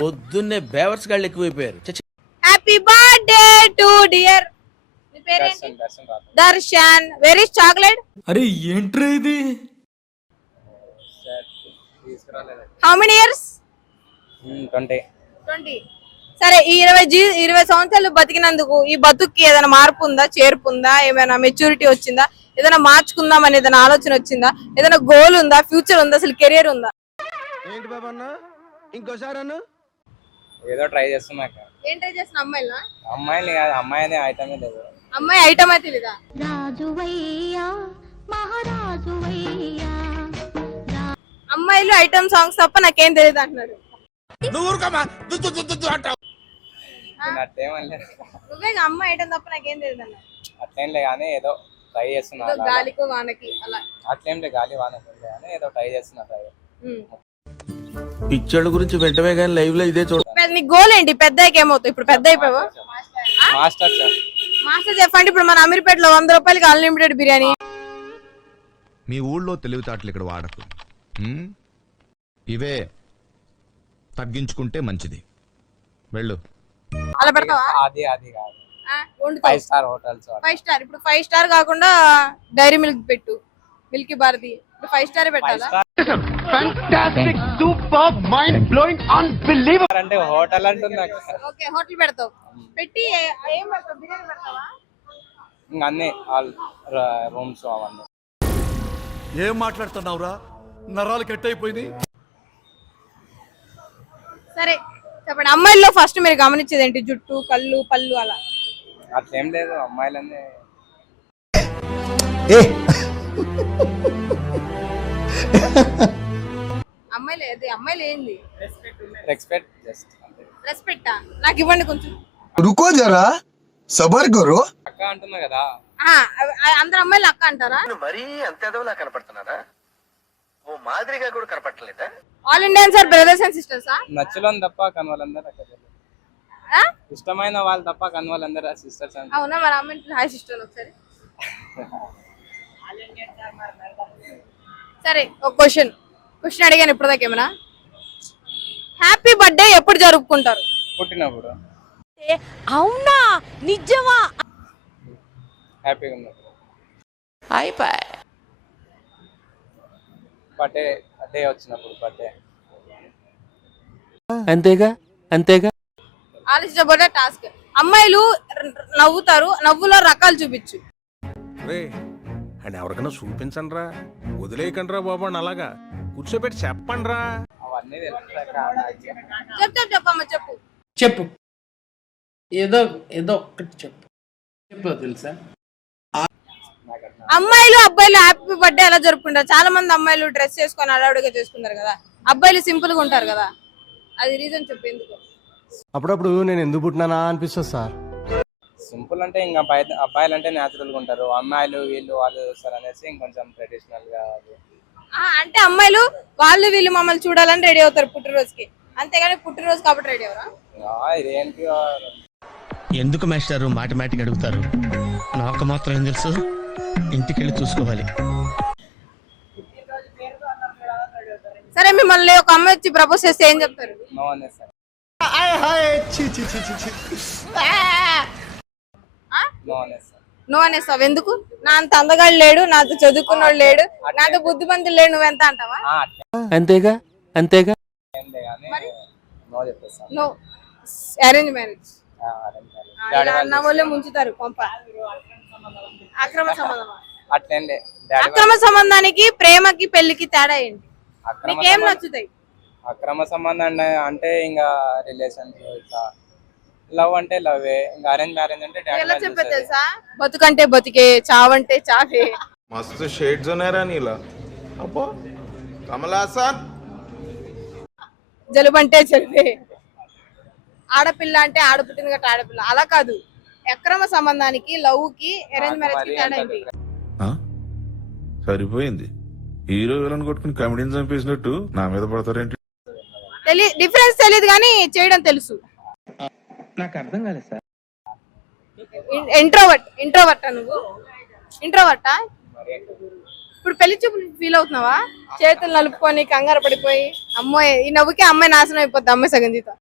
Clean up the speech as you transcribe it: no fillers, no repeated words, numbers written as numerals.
పొద్దున్నే బేవర్స్ గాళ్ళు ఎక్కువైపోయారు. Happy birthday to dear Darshan. Very chocolate. అరే ఏంట్రా ఇది? How many years? 20. సరే, ఈ 20 సంవత్సరాలు బతికినందుకు ఈ బతుక్కి ఏదైనా మార్పు ఉందా, చేర్పు ఉందా, ఏమైనా మెచ్యూరిటీ వచ్చిందా, ఏదైనా మార్చుకుందాం అని ఏదైనా ఆలోచన వచ్చిందా, ఏదైనా గోల్ ఉందా, ఫ్యూచర్ ఉందా, అసలు కెరియర్ ఉందా? ఏంటి బాబన్న ఇంకోసారి అన్న ఏదో ట్రై చేస్తున్నా. ఏం ట్రై చేసిన? అమ్మాయిని కాదు, అమ్మాయి ఐటమే లేదు. అమ్మాయి ఐటమ్ అయితే తెలీదా? అమ్మాయిలు ఐటమ్ సాంగ్స్ తప్ప నాకేం తెలియదు అంటున్నాడు. నువ్వే అమ్మాయి ఐటమ్ తప్ప నాకేం తెలియదు అన్నా. అట్లేం లే కానీ ఏదో ట్రై చేస్తున్నా. గాలికో వానకి అలా అట్లేం లే, గాలి వానకి కానీ ఏదో ట్రై చేస్తున్నా. పిచ్చోళ్ళ గురించి వెంటనే కానీ లైవ్ లో ఇదే చూడ. నీ గోల్ ఏంటి? పెద్దకి ఏమవుతావు? ఇప్పుడు పెద్ద అయిపోయావు. మాస్టర్ చెఫ్ అంటే ఇప్పుడు మన అమీర్పేటలో 100 రూపాయలకి అన్లిమిటెడ్ బిర్యానీ. మీ ఊళ్ళో తెలివితేటలు ఇక్కడ వాడకు. ఇవే తగ్గించుకుంటే మంచిది. వెళ్ళు. అలా పెడతావా? అది కాదు. 5 స్టార్ హోటల్స్. 5 స్టార్. ఇప్పుడు 5 స్టార్ కాకుండా డైరీ మిల్క్ పెట్టు, మిల్కీ భారతి. ఇప్పుడు 5 స్టార్ పెట్టాలా? Fantastic super mind blowing unbelievable అంటే హోటల్ అంటున్నా. ఓకే, హోటల్ పెడతావు. పెట్టి ఏం పెడతావు? బిర్యానీ పెడతావా? ఇంకా అన్ని ఆల్ రూమ్స్ అవన్నీ. ఏం మాట్లాడుతున్నావురా? నరాలు కట్ అయిపోయింది. సరే చెప్పండి, అమ్మాయిల్లో ఫస్ట్ మీరు గమనించేది ఏంటి? జుట్టు, కళ్ళు, పళ్ళు అలా? అట్లేం లేదు, అమ్మాయిలన్నీ అమ్మాయిలు ఏంది? రెస్పెక్ట్, జస్ట్ రెస్పెక్టా? నాకు ఇవ్వండి కొంచెం. రుకో జరా సబర్ కరో. అక్క అంటున్నా కదా. అందరు అమ్మాయిలు అక్క అంటారా? మరీ అంత ఎదవలా కనపడుతున్నారా? ఓ మాదిరిగా కూడా కనపడలేదా? All Indians are brothers and సిస్టర్సా? నచ్చులని తప్ప కన్వాళ్ళందరూ అక్క. ఇష్టమైన వాళ్ళు తప్ప కన్వాళ్ళందరూ సిస్టర్స్. అవునా? మరి అమ్మాయి హాయ్ సిస్టర్ ఒకసారి. సరే, ఒక క్వశ్చన్ అడిగాను ఇప్పటిదాకా. ఏమన్నా హ్యాపీ బర్త్డే ఎప్పుడు జరుపుకుంటారు? పుట్టినప్పుడు. అవునా? నిజమా? హ్యాపీగా ఉన్నప్పుడు. అయిపోయి బర్త్డే డే వచ్చినప్పుడు. బర్త్డే అంతేగా. ఆలోచించబోయే టాస్క్. అమ్మాయిలు నవ్వుతారు, నవ్వులో రకాలు చూపించు. అని ఎవరికైనా చూపించండి రా, వదిలేయకండి రా బాబు. అలాగా కూర్చోబెట్టి చెప్పండి రా. అవన్నీ చెప్పమ్మ చెప్పు. చెప్పు, ఏదో ఒక్కటి చెప్పు తెలుసా? అమ్మాయిలు అబ్బాయిలు హ్యాపీ బర్త్డే ఎలా జరుపుకుంటారు? చాలా మంది అమ్మాయిలు డ్రెస్ చేసుకొని అడవుడిగా చేసుకుంటారు కదా, అబ్బాయిలు సింపుల్ గా ఉంటారు కదా. అది రీజన్ చెప్పు, ఎందుకు? అప్పుడప్పుడు నేను ఎందుకు పుట్టినానా అనిపిస్తుంది సార్. సింపుల్ అంటే ఇంకా అబ్బాయిలు అంటే న్యాచురల్ గా ఉంటారు, అమ్మాయిలు వీళ్ళు వాళ్ళు చూస్తారు అనేసి ఇంకొంచెం ట్రెడిషనల్ గా. అంటే అమ్మాయిలు వాళ్ళు వీళ్ళు మమ్మల్ని చూడాలని రెడీ అవుతారు పుట్టినరోజుకి, అంతేగాని పుట్టినరోజు కాబట్టి రెడీ అవరా? ఇదేంటి ఎందుకు మాస్టారు మాటిమాటికి అడుగుతారు? నాకు మాత్రం ఏం తెలుసు, ఇంటికెళ్ళి చూసుకోవాలి. సరే, మిమ్మల్ని ఒక అమ్మాయి వచ్చి ప్రపోజ్ చేస్తే ఏం చెప్తారు? నో అనేసి. నో అనేస్తావు? ఎందుకు? నా అంత అందగాడు లేడు, నాతో చదువుకున్నాడు లేడు, నాతో బుద్ధిమంతులు లేడు, నువ్వెంత అంటావా? అంతేగా. నో. అరేంజ్ మ్యారేజ్ అన్న వాళ్ళే ముంచుతారు పంప. అక్రమ సంబంధం. అక్రమ సంబంధానికి ప్రేమకి పెళ్లికి తేడా ఏంటి? నీకేం నచ్చుతాయి? అక్రమ సంబంధం అంటే ఇంకా రిలేషన్, లవ్ అంటే లవే. ఇంకా అరేంజ్ మ్యారేజ్ అంటే ఎలా చెప్పే తెలుసా? బతుకంటే బతికే, చావంటే చావే. మస్తు షేడ్స్ ఉన్నారా నీలా? అబ్బో కమలాసన్. జలుబంటే జలుబే, ఆడపిల్ల అంటే ఆడపుట్టిన గట్ట ఆడపిల్ల. అలా కాదు, అక్రమ సంబంధానికి లవ్ కి అరేంజ్ మ్యారేజ్ కి తేడా ఏంటి? సరిపోయింది. హీరో విలన్ కొట్టుకుని కమెడీని చంపేసినట్టు నా మీద పడతారేంటి? డిఫరెన్స్ తెలియదు కానీ చేయడం తెలుసు. నాకు అర్థం కాలేదు సార్. ఇంట్రోవర్ట్ నువ్వు? ఇంట్రోవర్టా? ఇప్పుడు పెళ్లి చూపులు ఫీల్ అవుతున్నావా? చేతులు నలుపుకొని కంగారు పడిపోయి, అమ్మాయి ఈ నవ్వుకి అమ్మాయి నాశనం అయిపోద్ది, అమ్మాయి సగం జీతం.